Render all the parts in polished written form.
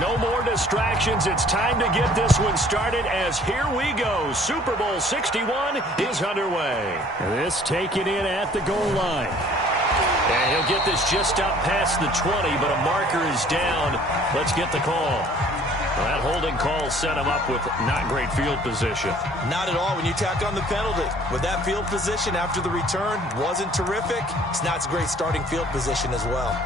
No more distractions. It's time to get this one started as here we go. Super Bowl 61 is underway. This taken in at the goal line. And he'll get this just up past the 20, but a marker is down. Let's get the call. Well, that holding call set him up with not great field position. Not at all when you tack on the penalty. With that field position after the return wasn't terrific, it's not a great starting field position as well.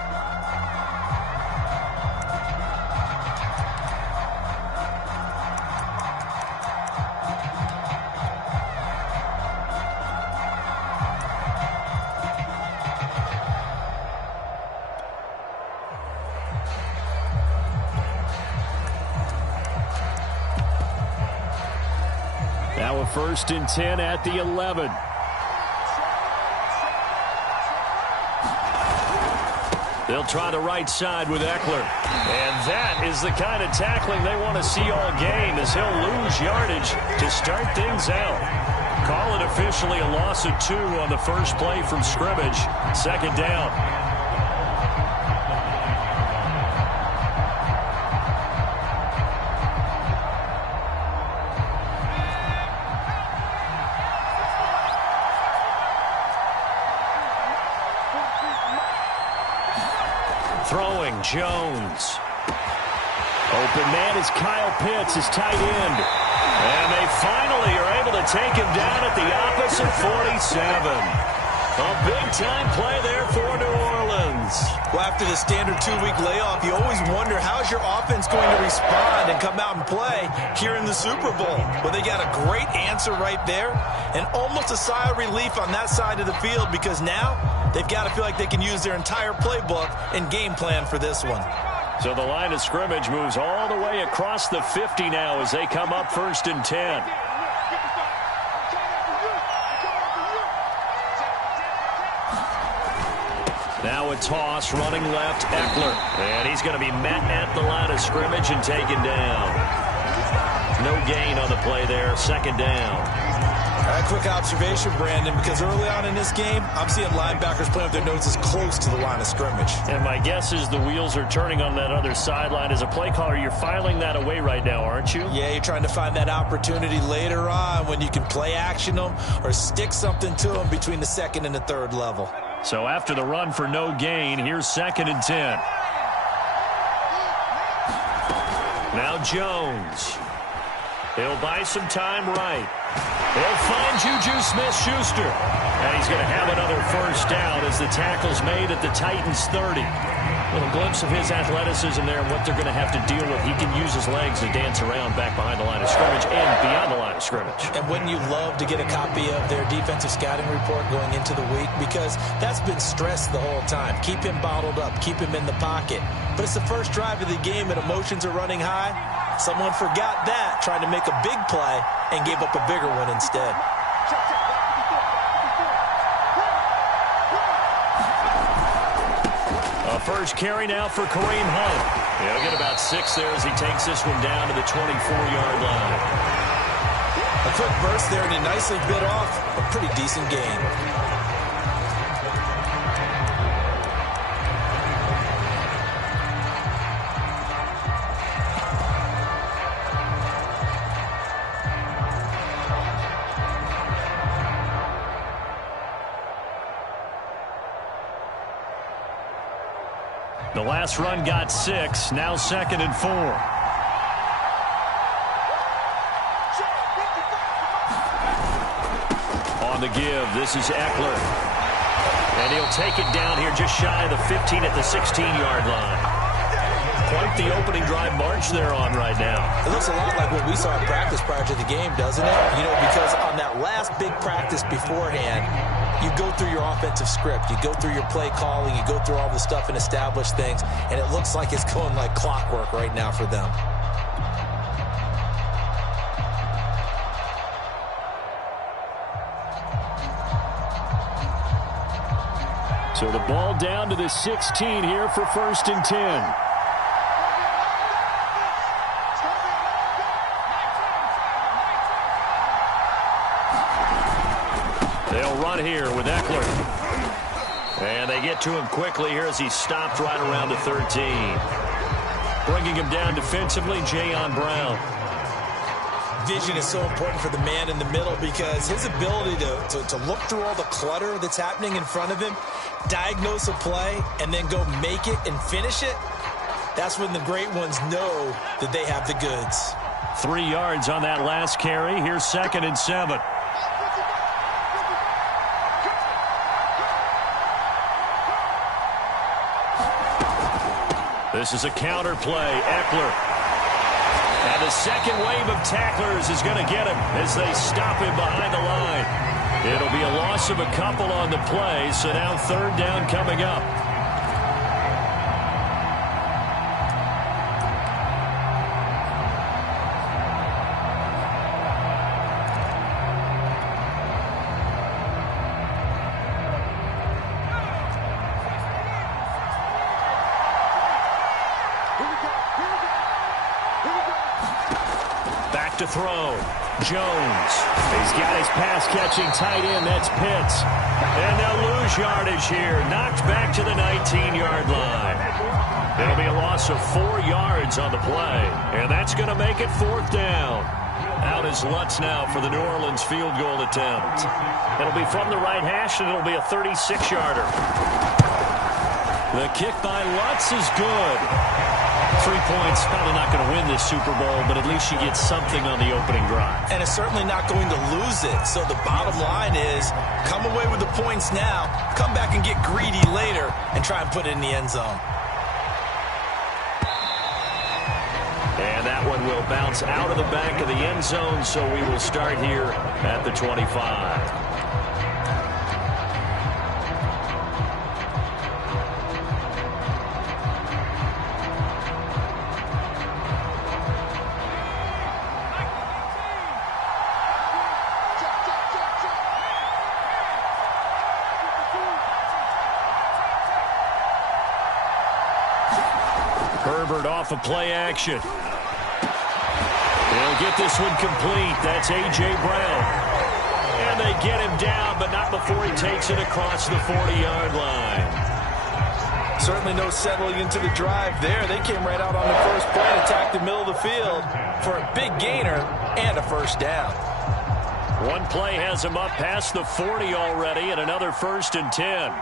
Now a 1st and 10 at the 11. They'll try the right side with Eckler. And that is the kind of tackling they want to see all game, as he'll lose yardage to start things out. Call it officially a loss of 2 on the first play from scrimmage. 2nd down. Throwing, Jones. Open man is Kyle Pitts, his tight end. And they finally are able to take him down at the opposite 47. A big-time play there for New Orleans. Well, after the standard 2-week layoff, you always wonder how's your offense going to respond and come out and play here in the Super Bowl. Well, they got a great answer right there and almost a sigh of relief on that side of the field, because now they've got to feel like they can use their entire playbook and game plan for this one. So the line of scrimmage moves all the way across the 50 now as they come up 1st and 10. Now a toss, running left, Eckler. And he's going to be met at the line of scrimmage and taken down. No gain on the play there, 2nd down. A quick observation, Brandon, because early on in this game, I'm seeing linebackers playing with their noses close to the line of scrimmage. And my guess is the wheels are turning on that other sideline. As a play caller, you're filing that away right now, aren't you? Yeah, you're trying to find that opportunity later on when you can play action them or stick something to them between the 2nd and the 3rd level. So after the run for no gain, here's 2nd and 10. Now Jones. He'll buy some time right. He'll find Juju Smith-Schuster. And he's going to have another 1st down as the tackle's made at the Titans' 30. A little glimpse of his athleticism there and what they're going to have to deal with. He can use his legs to dance around back behind the line of scrimmage and beyond the line of scrimmage. And wouldn't you love to get a copy of their defensive scouting report going into the week? Because that's been stressed the whole time. Keep him bottled up. Keep him in the pocket. But it's the first drive of the game and emotions are running high. Someone forgot that, trying to make a big play, and gave up a bigger one instead. A first carry now for Kareem Hunt. He'll get about 6 there as he takes this one down to the 24-yard line. A quick burst there, and he nicely bit off a pretty decent gain. The last run got 6, now 2nd and 4. On the give, this is Eckler. And he'll take it down here just shy of the 15 at the 16-yard line. Quite the opening drive march they're on right now. It looks a lot like what we saw in practice prior to the game, doesn't it? You know, because on that last big practice beforehand, you go through your offensive script, you go through your play calling, you go through all the stuff and establish things, and it looks like it's going like clockwork right now for them. So the ball down to the 16 here for 1st and 10. They'll run here with Eckler. And they get to him quickly here as he stopped right around the 13. Bringing him down defensively, Jayon Brown. Vision is so important for the man in the middle because his ability to look through all the clutter that's happening in front of him, diagnose a play, and then go make it and finish it, that's when the great ones know that they have the goods. 3 yards on that last carry. Here's 2nd and 7. This is a counter play. Eckler. And the second wave of tacklers is going to get him as they stop him behind the line. It'll be a loss of a couple on the play, so now 3rd down coming up. To throw. Jones. He's got his pass-catching tight end. That's Pitts. And they'll lose yardage here. Knocked back to the 19-yard line. It'll be a loss of 4 yards on the play. And that's going to make it 4th down. Out is Lutz now for the New Orleans field goal attempt. It'll be from the right hash, and it'll be a 36-yarder. The kick by Lutz is good. 3 points, probably not going to win this Super Bowl, but at least you get something on the opening drive. And it's certainly not going to lose it. So the bottom line is, come away with the points now, come back and get greedy later, and try and put it in the end zone. And that one will bounce out of the back of the end zone, so we will start here at the 25. Herbert off of play action. They'll get this one complete. That's A.J. Brown. And they get him down, but not before he takes it across the 40-yard line. Certainly no settling into the drive there. They came right out on the first play and attacked the middle of the field for a big gainer and a 1st down. One play has him up past the 40 already, and another 1st and 10.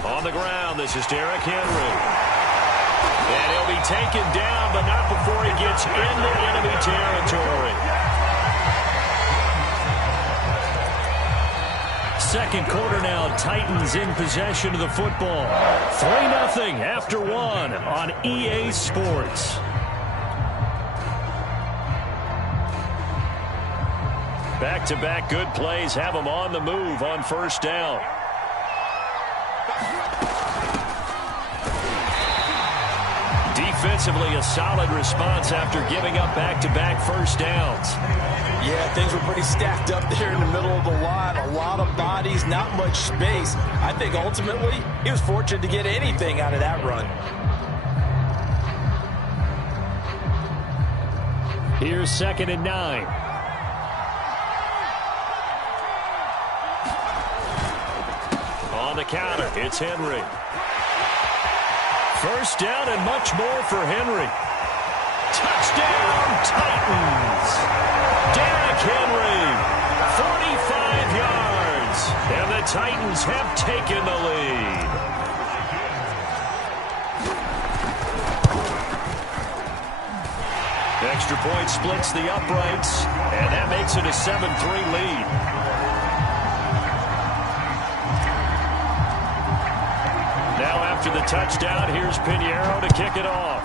On the ground, this is Derrick Henry. And he'll be taken down, but not before he gets into enemy territory. 2nd quarter now, Titans in possession of the football. 3-0 after 1 on EA Sports. Back-to-back good plays have them on the move on 1st down. Defensively, a solid response after giving up back-to-back 1st downs. Yeah, things were pretty stacked up there in the middle of the line. A lot of bodies, not much space. I think ultimately he was fortunate to get anything out of that run. Here's 2nd and 9. On the counter, it's Henry. 1st down and much more for Henry. Touchdown, Titans. Derrick Henry, 45 yards. And the Titans have taken the lead. Extra point splits the uprights, and that makes it a 7-3 lead. Now after the touchdown, here's Pinheiro to kick it off.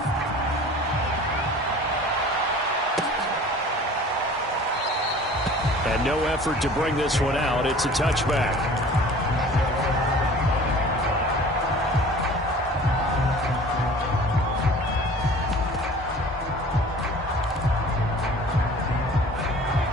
And no effort to bring this one out. It's a touchback.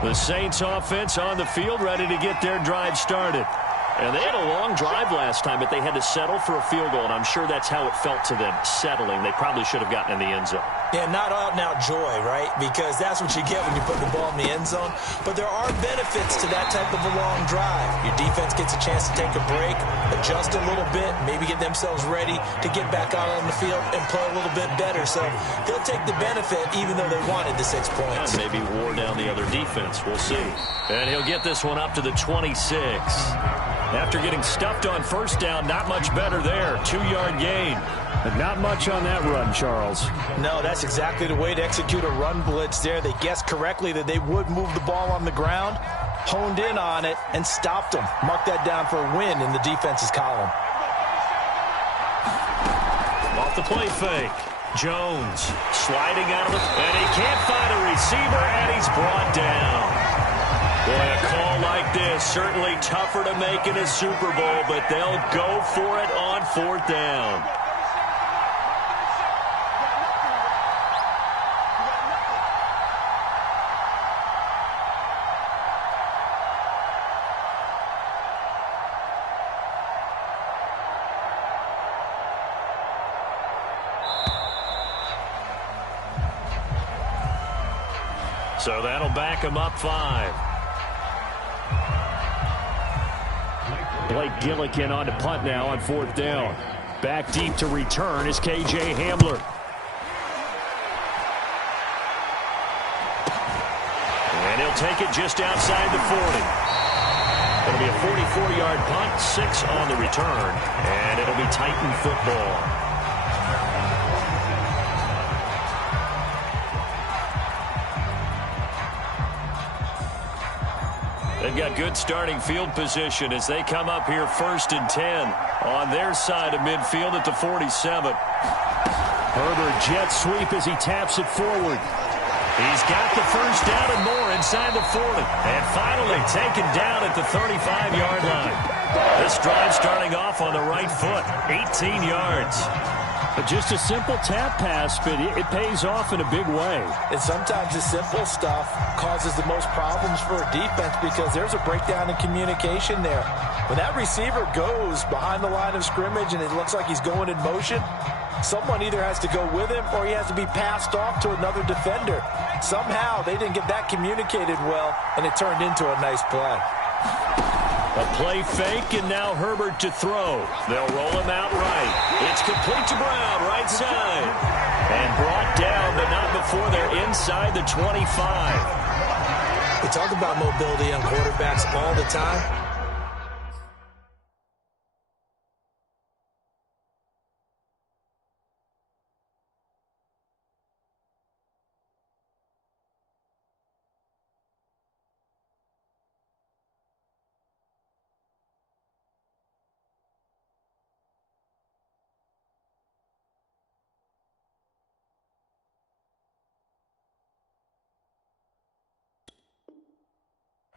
The Saints offense on the field, ready to get their drive started. And they had a long drive last time, but they had to settle for a field goal, and I'm sure that's how it felt to them, settling. They probably should have gotten in the end zone. Yeah, not out-and-out joy, right? Because that's what you get when you put the ball in the end zone. But there are benefits to that type of a long drive. Your defense gets a chance to take a break, adjust a little bit, maybe get themselves ready to get back out on the field and play a little bit better. So they'll take the benefit even though they wanted the 6 points. Maybe wore down the other defense. We'll see. And he'll get this one up to the 26. After getting stuffed on first down, not much better there. 2-yard gain. But not much on that run, Charles. No, that's exactly the way to execute a run blitz there. They guessed correctly that they would move the ball on the ground, honed in on it, and stopped them. Mark that down for a win in the defense's column. Off the play fake. Jones sliding out of it, and he can't find a receiver, and he's brought down. Boy, a call like this, certainly tougher to make in a Super Bowl, but they'll go for it on 4th down. So that'll back him up 5. Blake Gillikin on to punt now on 4th down. Back deep to return is K.J. Hamler. And he'll take it just outside the 40. It'll be a 44-yard punt, 6 on the return, and it'll be Titan football. They've got good starting field position as they come up here 1st and 10 on their side of midfield at the 47. Herbert jet sweep as he taps it forward. He's got the first down and more inside the 40. And finally taken down at the 35-yard line. This drive starting off on the right foot, 18 yards. But just a simple tap pass, but it pays off in a big way. And sometimes the simple stuff causes the most problems for a defense because there's a breakdown in communication there. When that receiver goes behind the line of scrimmage and it looks like he's going in motion, someone either has to go with him or he has to be passed off to another defender. Somehow they didn't get that communicated well, and it turned into a nice play. A play fake, and now Herbert to throw. They'll roll him out right. It's complete to Brown, right side. And brought down, but not before they're inside the 25. We talk about mobility on quarterbacks all the time.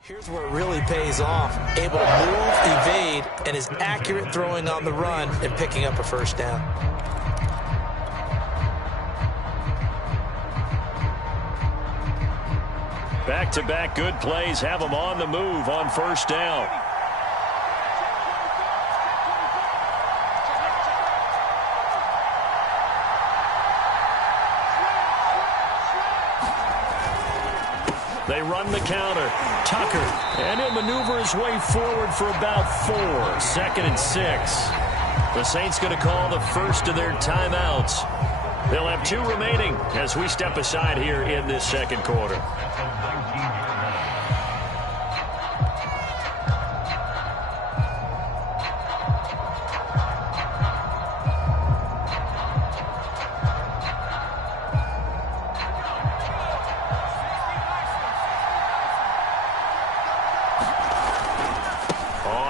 Here's where it really pays off. Able to move, evade, and is accurate throwing on the run and picking up a first down. Back-to-back good plays have them on the move on first down. They run the counter. Tucker. And he'll maneuver his way forward for about 4. 2nd and 6. The Saints going to call the first of their timeouts. They'll have 2 remaining as we step aside here in this second quarter.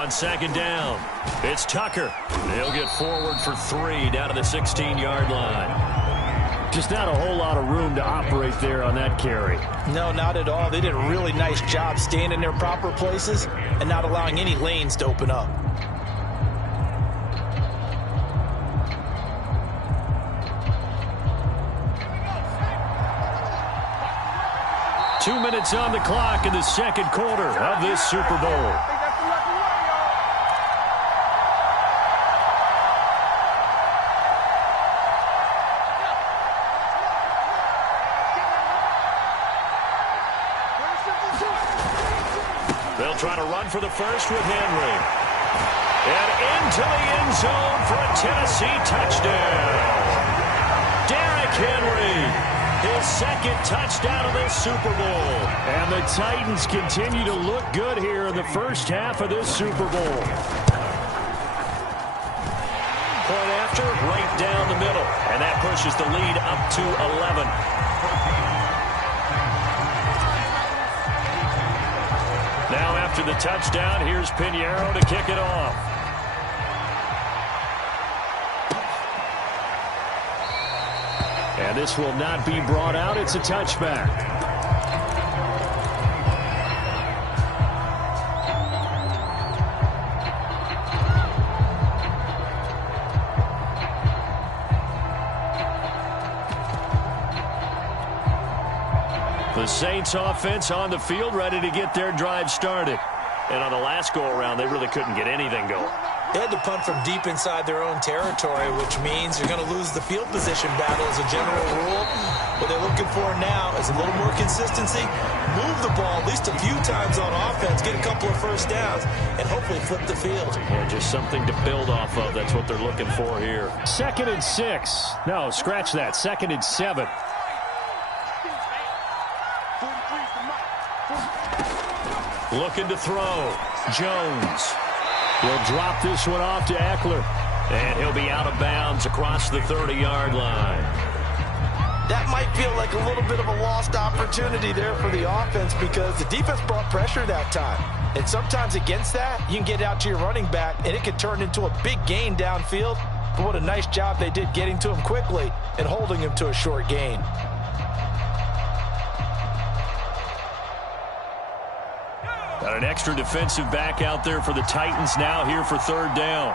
Second down. It's Tucker. He'll get forward for 3 down to the 16-yard line. Just not a whole lot of room to operate there on that carry. No, not at all. They did a really nice job staying in their proper places and not allowing any lanes to open up. Two minutes on the clock in the second quarter of this Super Bowl. run for the first with Henry. And into the end zone for a Tennessee touchdown. Derrick Henry, his second touchdown of this Super Bowl. And the Titans continue to look good here in the first half of this Super Bowl. Point after, right down the middle. And that pushes the lead up to 11. Now after the touchdown, here's Pinheiro to kick it off. And this will not be brought out. It's a touchback. The Saints offense on the field, ready to get their drive started. And on the last go-around, they really couldn't get anything going. They had to punt from deep inside their own territory, which means you're going to lose the field position battle as a general rule. What they're looking for now is a little more consistency, move the ball at least a few times on offense, get a couple of first downs, and hopefully flip the field. Yeah, just something to build off of. That's what they're looking for here. 2nd and 6. No, scratch that. 2nd and 7. Looking to throw. Jones. He'll drop this one off to Eckler. And he'll be out of bounds across the 30-yard line. That might feel like a little bit of a lost opportunity there for the offense because the defense brought pressure that time. And sometimes against that, you can get out to your running back, and it can turn into a big gain downfield. But what a nice job they did getting to him quickly and holding him to a short gain. Got an extra defensive back out there for the Titans now here for 3rd down.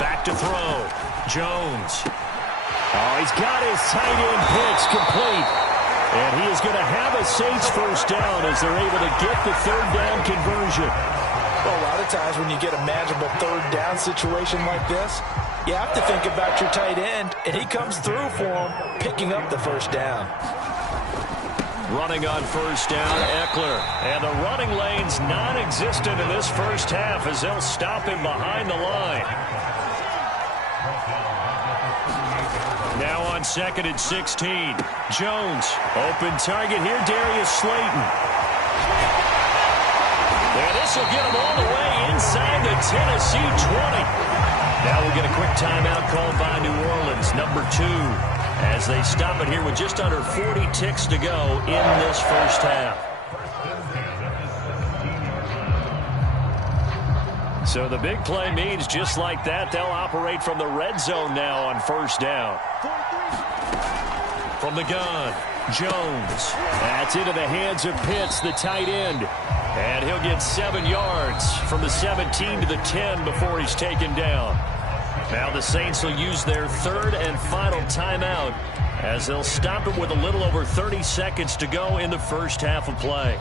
Back to throw. Jones. Oh, he's got his tight end pitch complete. And he is going to have a Saints first down as they're able to get the 3rd down conversion. Well, a lot of times when you get a manageable 3rd down situation like this, you have to think about your tight end, and he comes through for him, picking up the first down. Running on first down, Eckler. And the running lane's non-existent in this first half as they'll stop him behind the line. Now on 2nd and 16. Jones, open target here, Darius Slayton. And this will get him all the way inside the Tennessee 20. Now we get a quick timeout called by New Orleans, number 2, as they stop it here with just under 40 ticks to go in this first half. So the big play means just like that, they'll operate from the red zone now on first down. From the gun, Jones. That's into the hands of Pitts, the tight end. And he'll get 7 yards from the 17 to the 10 before he's taken down. Now the Saints will use their 3rd and final timeout as they'll stop him with a little over 30 seconds to go in the first half of play.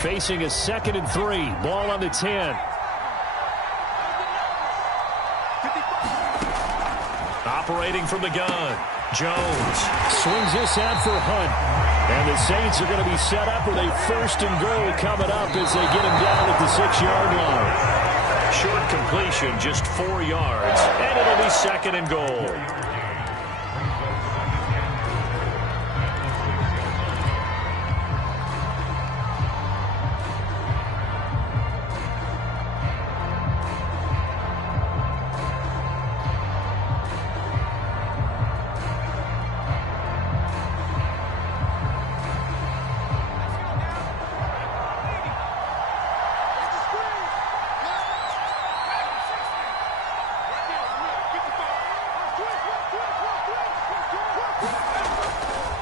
Facing a 2nd and 3. Ball on the 10. Operating from the gun. Jones swings this out for Hunt. And the Saints are going to be set up with a 1st and goal coming up as they get him down at the 6-yard line. Short completion, just 4 yards. And it'll be 2nd and goal.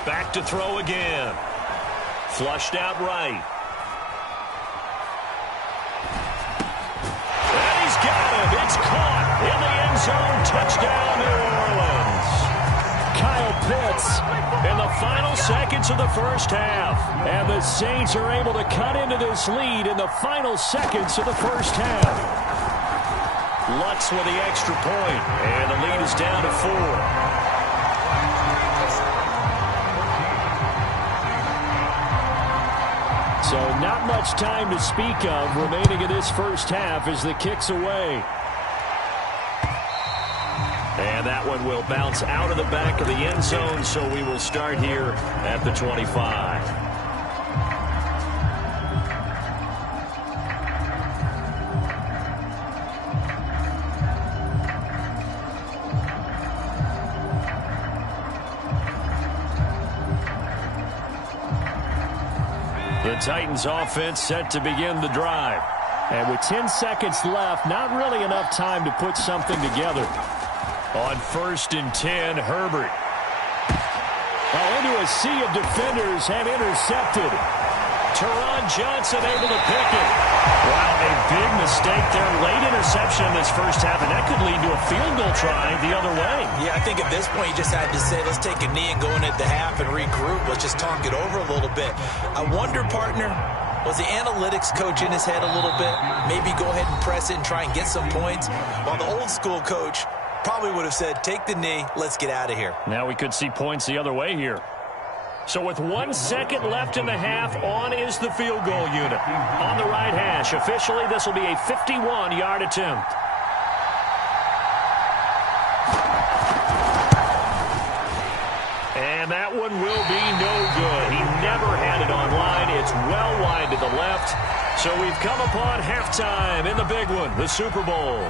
Back to throw again. Flushed out right. And he's got him. It's caught in the zone. Touchdown, New Orleans. Kyle Pitts in the final seconds of the first half. And the Saints are able to cut into this lead in the final seconds of the first half. Lutz with the extra point, and the lead is down to 4. So not much time to speak of remaining in this first half as the kick's away. And that one will bounce out of the back of the end zone, so we will start here at the 25. The Titans offense set to begin the drive. And with 10 seconds left, not really enough time to put something together. On 1st and 10, Herbert. Into a sea of defenders and intercepted. Teron Johnson able to pick it. Wow, a big mistake there. Late interception in this first half, and that could lead to a field goal try the other way. Yeah, I think at this point you just had to say, let's take a knee and go in at the half and regroup. Let's just talk it over a little bit. I wonder, partner, was the analytics coach in his head a little bit? Maybe go ahead and press it and try and get some points? While the old school coach probably would have said, take the knee, let's get out of here. Now we could see points the other way here. So with 1 second left in the half, on is the field goal unit. On the right hash, officially this will be a 51-yard attempt. And that one will be no good. He never had it on line. It's well wide to the left. So we've come upon halftime in the big one, the Super Bowl.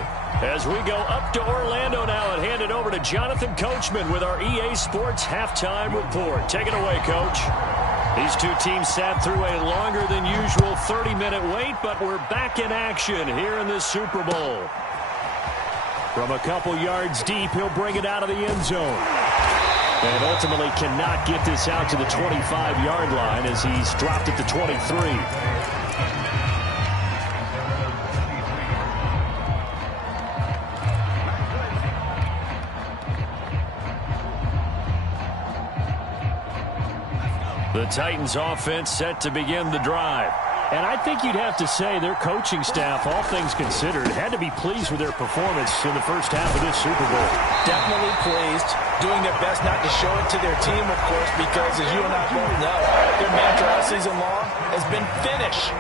As we go up to Orlando now and hand it over to Jonathan Coachman with our EA Sports Halftime Report. Take it away, Coach. These two teams sat through a longer than usual 30-minute wait, but we're back in action here in the Super Bowl. From a couple yards deep, he'll bring it out of the end zone. And ultimately cannot get this out to the 25-yard line as he's dropped it to 23. The Titans offense set to begin the drive. And I think you'd have to say their coaching staff, all things considered, had to be pleased with their performance in the first half of this Super Bowl. Definitely pleased, doing their best not to show it to their team, of course, because as you and I both know, their mantra all season long has been finish.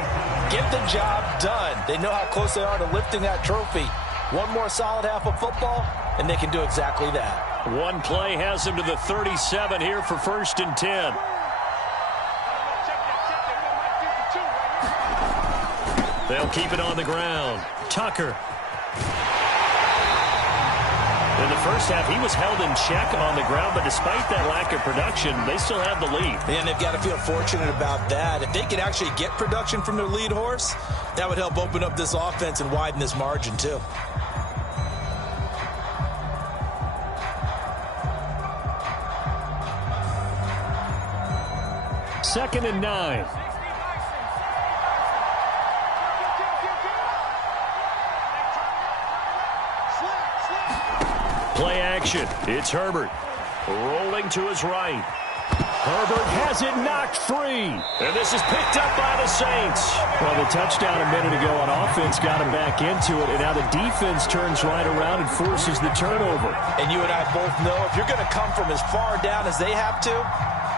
Get the job done. They know how close they are to lifting that trophy. One more solid half of football, and they can do exactly that. One play has them to the 37 here for 1st and 10. They'll keep it on the ground. Tucker. In the first half, he was held in check on the ground, but despite that lack of production, they still have the lead. And they've got to feel fortunate about that. If they could actually get production from their lead horse, that would help open up this offense and widen this margin, too. Second and 9. Play action. It's Herbert. Rolling to his right. Herbert has it knocked free. And this is picked up by the Saints. Well, the touchdown a minute ago on offense got him back into it, and now the defense turns right around and forces the turnover. And you and I both know if you're going to come from as far down as they have to,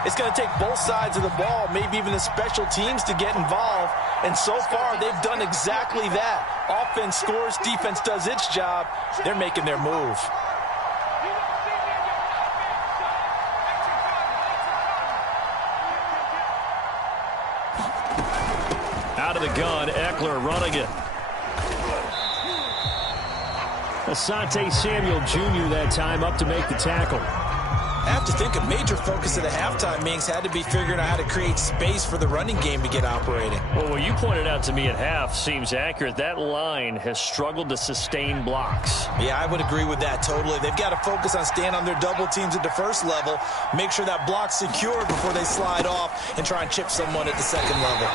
it's going to take both sides of the ball, maybe even the special teams to get involved. And so far, they've done exactly that. Offense scores, defense does its job. They're making their move. Out of the gun, Eckler running it. Asante Samuel Jr. that time up to make the tackle. I have to think a major focus of the halftime meetings had to be figuring out how to create space for the running game to get operating. Well, what you pointed out to me at half seems accurate. That line has struggled to sustain blocks. Yeah, I would agree with that totally. They've got to focus on staying on their double teams at the first level, make sure that block's secured before they slide off and try and chip someone at the second level.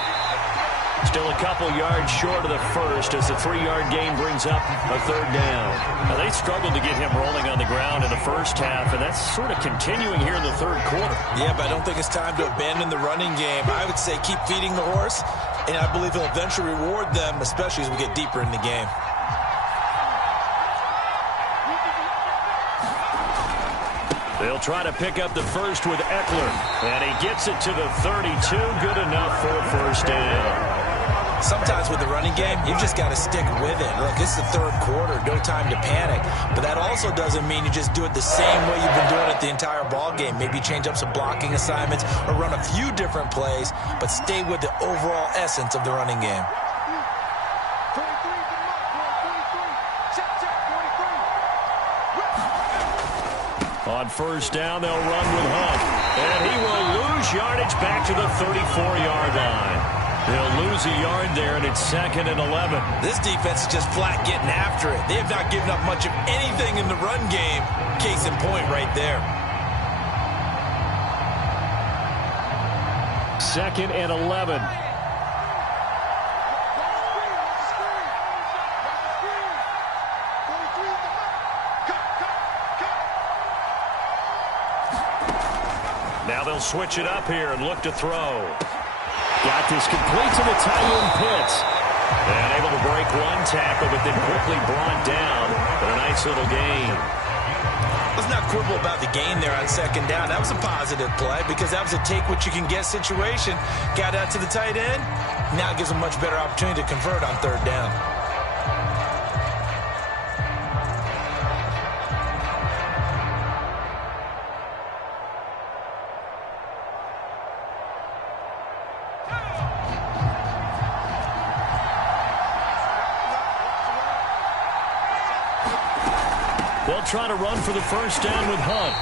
Still a couple yards short of the first as the 3-yard gain brings up a 3rd down. Now, they struggled to get him rolling on the ground in the first half, and that's sort of continuing here in the 3rd quarter. Yeah, but I don't think it's time to abandon the running game. I would say keep feeding the horse, and I believe he'll eventually reward them, especially as we get deeper in the game. They'll try to pick up the first with Eckler, and he gets it to the 32. Good enough for a 1st down. Sometimes with the running game, you just got to stick with it. Look, it's the 3rd quarter, no time to panic. But that also doesn't mean you just do it the same way you've been doing it the entire ball game. Maybe change up some blocking assignments or run a few different plays, but stay with the overall essence of the running game. On 1st down, they'll run with Hunt. And he will lose yardage back to the 34-yard line. They'll lose a yard there, and it's 2nd and 11. This defense is just flat getting after it. They have not given up much of anything in the run game. Case in point right there. 2nd and 11. Now they'll switch it up here and look to throw. Got this complete to the Tyron Pitts. And able to break one tackle, but then quickly brought down. But a nice little gain. Let's not quibble about the gain there on 2nd down. That was a positive play because that was a take-what-you-can-get situation. Got out to the tight end. Now it gives them a much better opportunity to convert on 3rd down. They'll try to run for the 1st down with Hunt.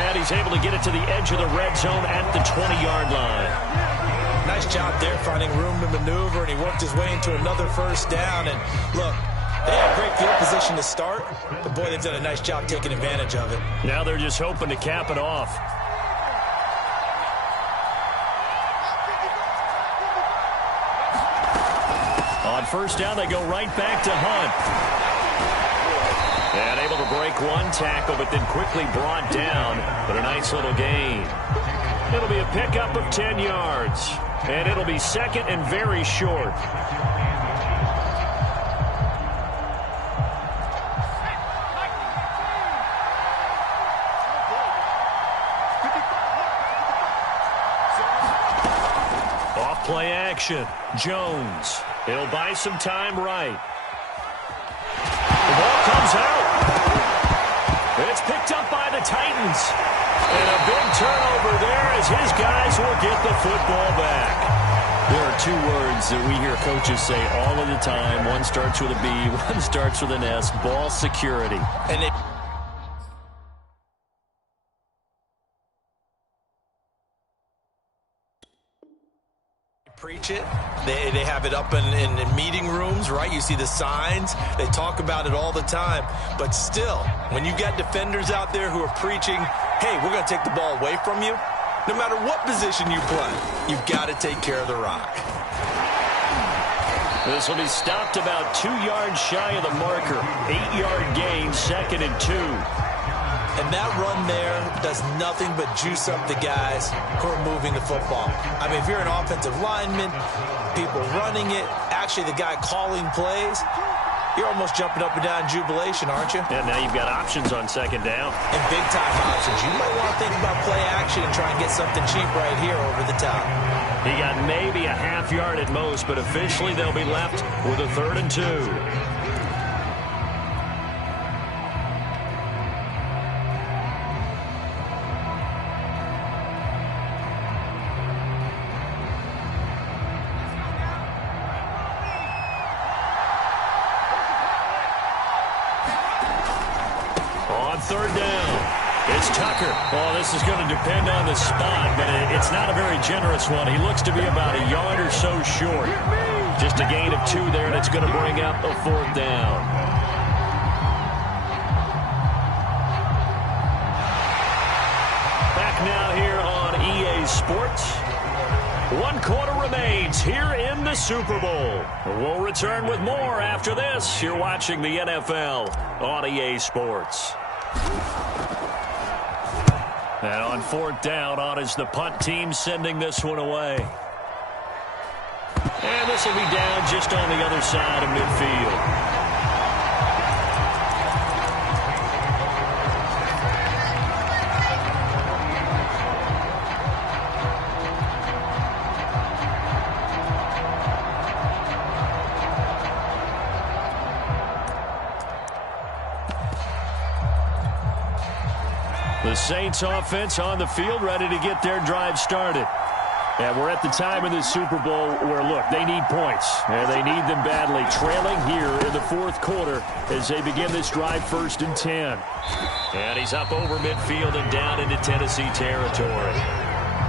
And he's able to get it to the edge of the red zone at the 20-yard line. Nice job there finding room to maneuver, and he worked his way into another 1st down. And look, they had great field position to start, but boy, they've done a nice job taking advantage of it. Now they're just hoping to cap it off. On 1st down, they go right back to Hunt. And able to break one tackle, but then quickly brought down. But a nice little gain. It'll be a pickup of 10 yards. And it'll be 2nd and very short. Off play action. Jones. He'll buy some time right. The ball comes out. It's picked up by the Titans. And a big turnover there as his guys will get the football back. There are 2 words that we hear coaches say all of the time. One starts with a B, one starts with an S. Ball security. And it preach it. They have it up in meeting rooms, right? You see the signs. They talk about it all the time. But still, when you got defenders out there who are preaching, hey, we're going to take the ball away from you, no matter what position you play, you've got to take care of the rock. This will be stopped about 2 yards shy of the marker. 8-yard gain, 2nd and 2. And that run there does nothing but juice up the guys who are moving the football. I mean, if you're an offensive lineman, people running it, actually the guy calling plays, you're almost jumping up and down in jubilation, aren't you? And now you've got options on 2nd down. And big-time options. You might want to think about play action and try and get something cheap right here over the top. He got maybe a half yard at most, but officially they'll be left with a 3rd and 2. On 3rd down, it's Tucker. Oh, this is going to depend on the spot, but it's not a very generous one. He looks to be about a yard or so short. Just a gain of 2 there, and it's going to bring up a 4th down. Back now here on EA Sports. 1 quarter remains here in the Super Bowl. We'll return with more after this. You're watching the NFL on EA Sports. And on 4th down, on is the punt team sending this one away. And this will be down just on the other side of midfield. The Saints offense on the field, ready to get their drive started. And we're at the time in the Super Bowl where, look, they need points. And they need them badly. Trailing here in the 4th quarter as they begin this drive 1st and 10. And he's up over midfield and down into Tennessee territory.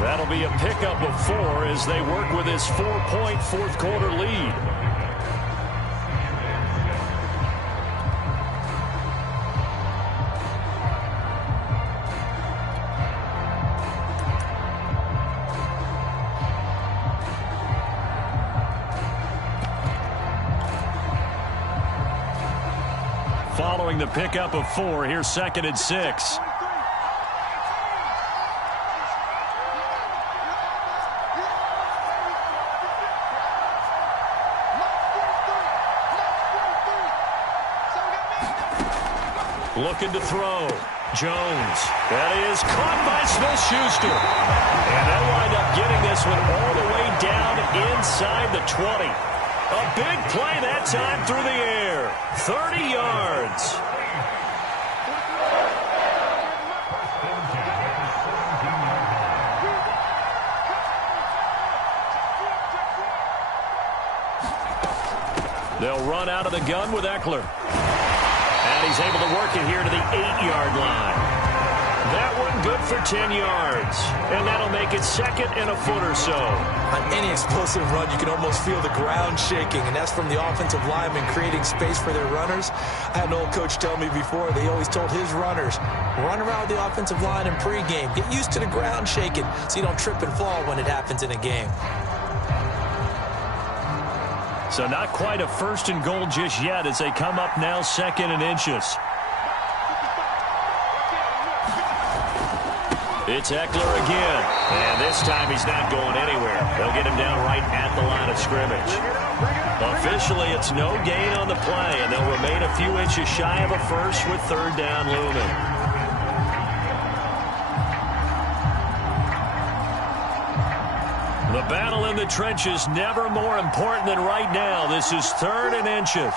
That'll be a pickup of 4 as they work with this 4-point 4th quarter lead. Following the pickup of 4, here's 2nd and 6. Looking to throw. Jones. That is caught by Smith-Schuster. And they'll wind up getting this one all the way down inside the 20. A big play that time through the air. 30 yards. They'll run out of the gun with Eckler. And he's able to work it here to the 8-yard line. That one good for 10 yards. And that'll make it 2nd and a foot or so. On any explosive run, you can almost feel the ground shaking, and that's from the offensive linemen creating space for their runners. I had an old coach tell me before, they always told his runners, run around the offensive line in pregame. Get used to the ground shaking so you don't trip and fall when it happens in a game. So not quite a 1st and goal just yet as they come up now 2nd and inches. It's Eckler again. And this time he's not going anywhere. They'll get him down right at the line of scrimmage. Officially, it's no gain on the play, and they'll remain a few inches shy of a first with 3rd down looming. The battle in the trenches never more important than right now. This is 3rd and inches.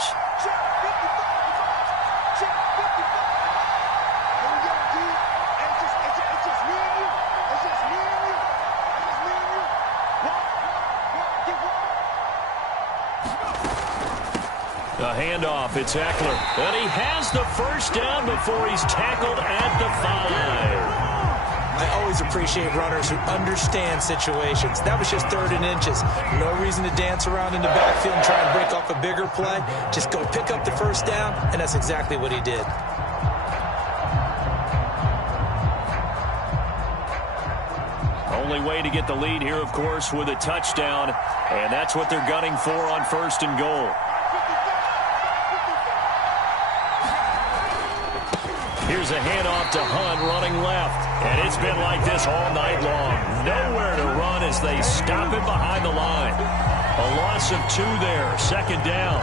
A handoff, it's Eckler. And he has the 1st down before he's tackled at the 5. I always appreciate runners who understand situations. That was just 3rd and inches. No reason to dance around in the backfield and try and break off a bigger play. Just go pick up the 1st down, and that's exactly what he did. Only way to get the lead here, of course, with a touchdown. And that's what they're gunning for on 1st and goal. Here's a handoff to Hunt running left. And it's been like this all night long. Nowhere to run as they stop him behind the line. A loss of 2 there. 2nd down.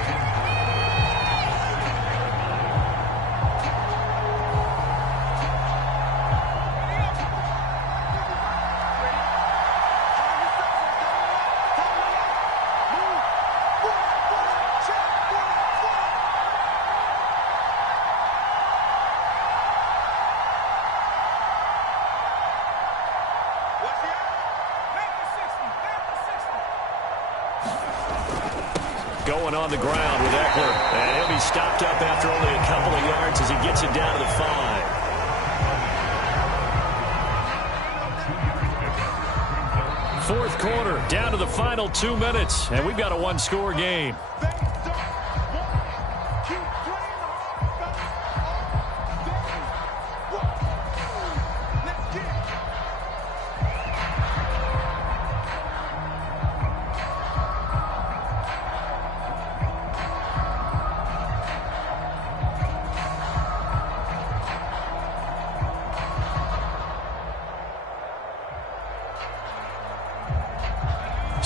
Going on the ground with Eckler. And he'll be stopped up after only a couple of yards as he gets it down to the 5. 4th quarter, down to the final 2 minutes. And we've got a 1-score game.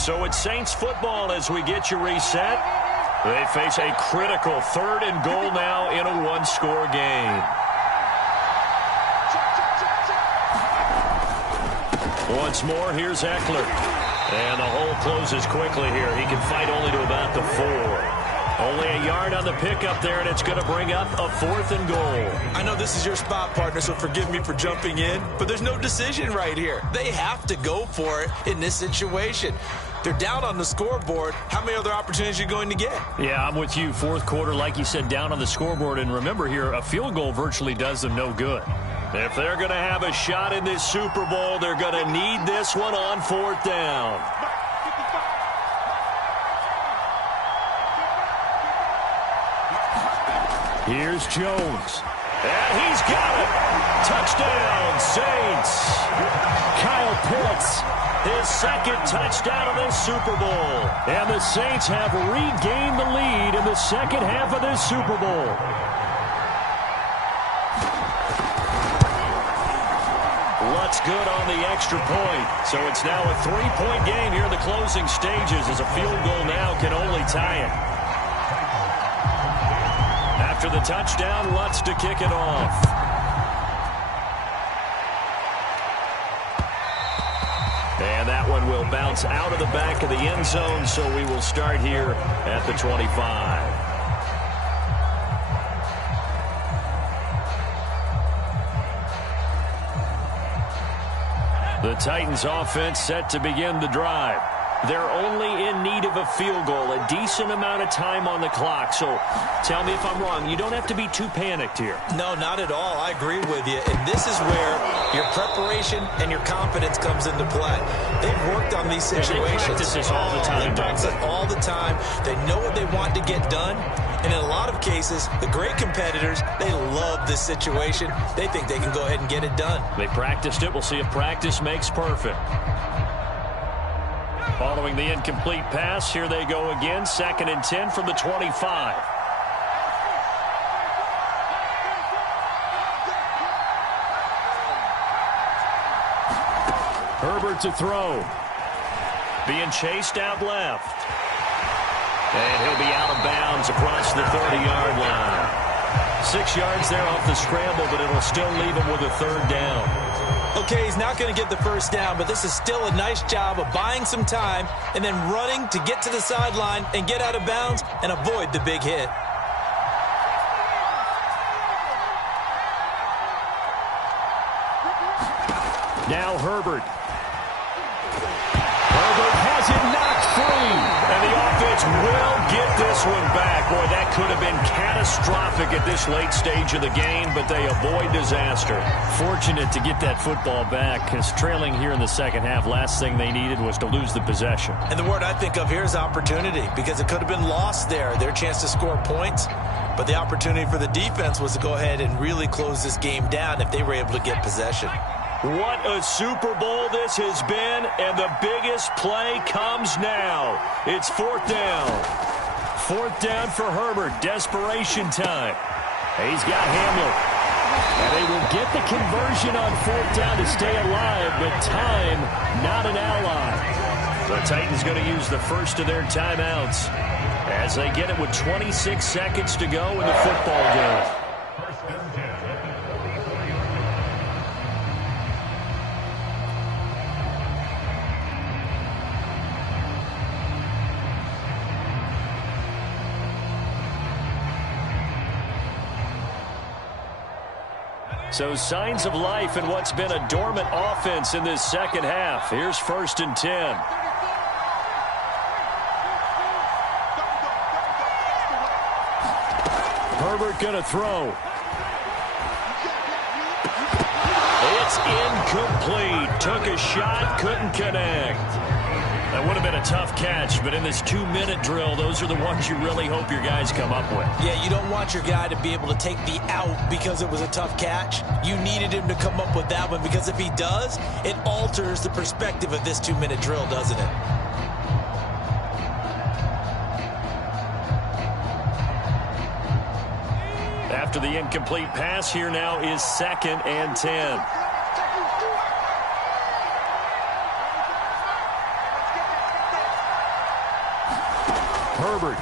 So it's Saints football as we get you reset. They face a critical 3rd and goal now in a one-score game. Once more, here's Eckler. And the hole closes quickly here. He can fight only to about the 4. Only a yard on the pickup there, and it's going to bring up a 4th and goal. I know this is your spot, partner, so forgive me for jumping in, but there's no decision right here. They have to go for it in this situation. They're down on the scoreboard. How many other opportunities are you going to get? Yeah, I'm with you. 4th quarter, like you said, down on the scoreboard. And remember here, a field goal virtually does them no good. If they're going to have a shot in this Super Bowl, they're going to need this one on 4th down. Here's Jones. And he's got it. Touchdown, Saints. Kyle Pitts. His 2nd touchdown of this Super Bowl. And the Saints have regained the lead in the second half of this Super Bowl. Luck's good on the extra point. So it's now a 3-point game here in the closing stages as a field goal now can only tie it. After the touchdown, Lutz to kick it off. And that one will bounce out of the back of the end zone, so we will start here at the 25. The Titans offense set to begin the drive. They're only in need of a field goal, a decent amount of time on the clock. So tell me if I'm wrong. You don't have to be too panicked here. No, not at all. I agree with you. And this is where your preparation and your confidence comes into play. They've worked on these situations. They practice this all the time. They practice it all the time. They know what they want to get done. And in a lot of cases, the great competitors, they love this situation. They think they can go ahead and get it done. They practiced it. We'll see if practice makes perfect. Following the incomplete pass, here they go again. 2nd and 10 from the 25. Herbert to throw. Being chased out left. And he'll be out of bounds across the 30-yard line. 6 yards there off the scramble, but it'll still leave him with a 3rd down. Okay, he's not going to get the 1st down, but this is still a nice job of buying some time and then running to get to the sideline and get out of bounds and avoid the big hit. Now Herbert. Herbert has it knocked free. And the offense will get this one back. Boy, that could have been catastrophic at this late stage of the game, but they avoid disaster. Fortunate to get that football back, because trailing here in the second half, last thing they needed was to lose the possession. And the word I think of here is opportunity, because it could have been lost there, their chance to score points. But the opportunity for the defense was to go ahead and really close this game down if they were able to get possession. What a Super Bowl this has been, and the biggest play comes now. It's 4th down. 4th down for Herbert. Desperation time. He's got Hamler. And they will get the conversion on 4th down to stay alive, but time not an ally. The Titans going to use the first of their timeouts as they get it with 26 seconds to go in the football game. So signs of life in what's been a dormant offense in this second half. Here's 1st and 10. Herbert going to throw. It's incomplete. Took a shot, couldn't connect. That would have been a tough catch, but in this 2-minute drill, those are the ones you really hope your guys come up with. Yeah, you don't want your guy to be able to take the out because it was a tough catch. You needed him to come up with that one, because if he does, it alters the perspective of this 2-minute drill, doesn't it? After the incomplete pass, here now is 2nd and 10. Herbert.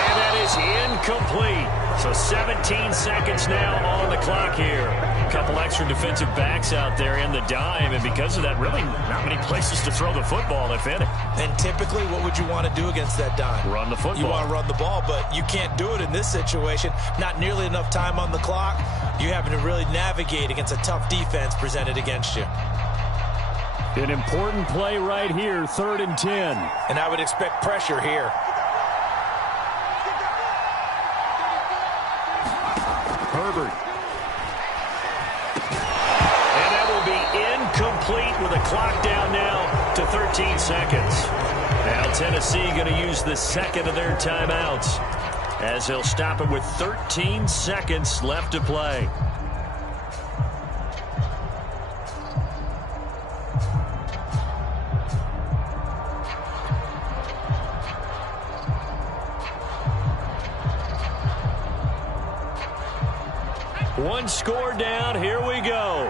And that is incomplete. So 17 seconds now on the clock here. A couple extra defensive backs out there in the dime, and because of that, really not many places to throw the football, if any. And typically, what would you want to do against that dime? Run the football. You want to run the ball, but you can't do it in this situation. Not nearly enough time on the clock. You're having to really navigate against a tough defense presented against you. An important play right here, 3rd and 10. And I would expect pressure here. Herbert. And that will be incomplete with a clock down now to 13 seconds. Now Tennessee going to use the second of their timeouts as they'll stop it with 13 seconds left to play. One score down. Here we go.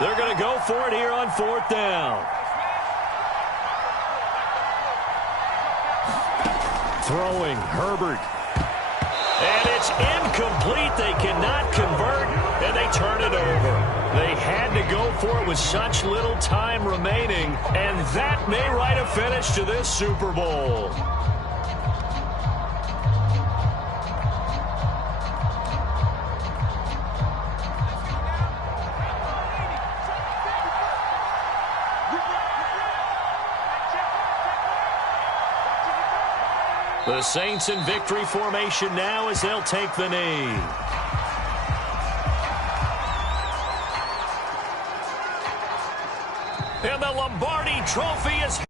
They're going to go for it here on 4th down. Throwing, Herbert. And it's incomplete. They cannot convert, and they turn it over. They had to go for it with such little time remaining, and that may write a finish to this Super Bowl. The Saints in victory formation now as they'll take the knee. And the Lombardi Trophy is